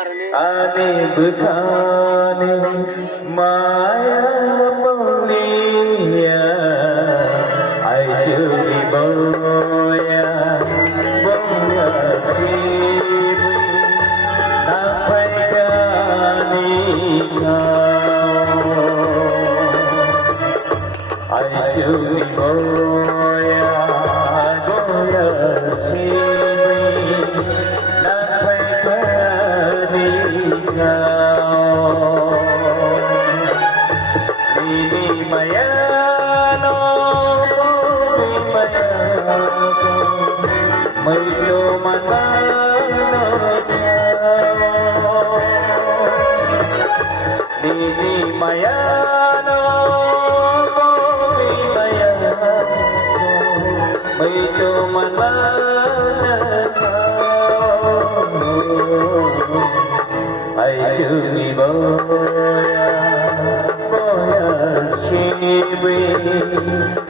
Ani bekani maya pelia Aisyuri boya boya sibu Sampai kani kau Aisyuri boya boya sibu Sampai kani Ini mayano mayano mayo manano Ini mayano mayano mayo manano Aisyuri boya boya sibi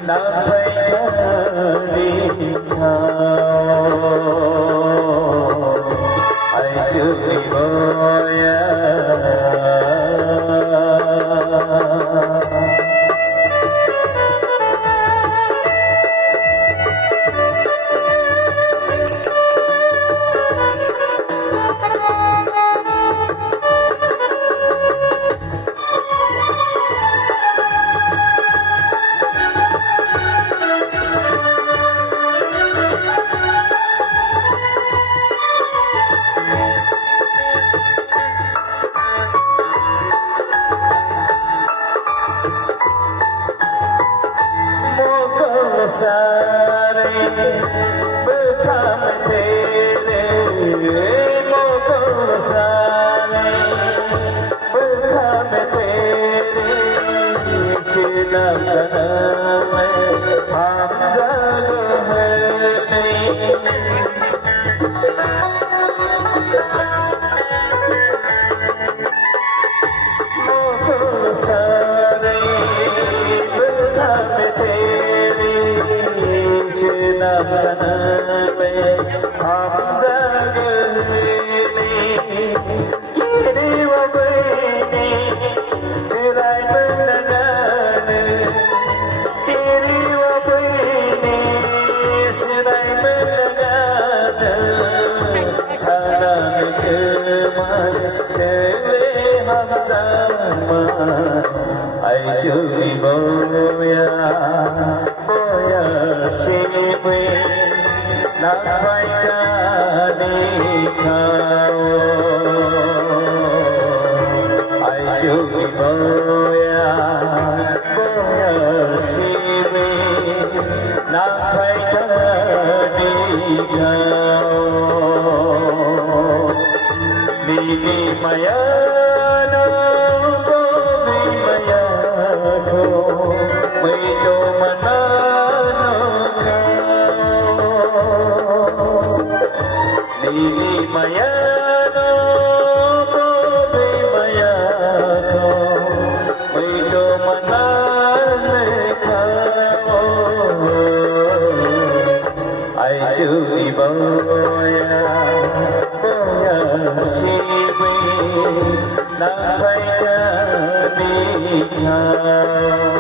sampai kani kau Aisyuri boya सारे बखाम तेरे मोको सारे बखाम तेरे शिलम में हम जागो है मोको सारे बखाम तेरे नमन में हम जगने तेरे वो बने चिराय मनगन तेरे वो बने चिराय मनगन हरम के मन तेरे हम Jama Aisyuri boya boya sibi sampai kani kau Aisyuri boya boya sibi sampai kani kau Bibi mayano Mayo manano Nini mayano Bobe mayano Mayo manano Aisyuri boya boya sibi sampai kani kau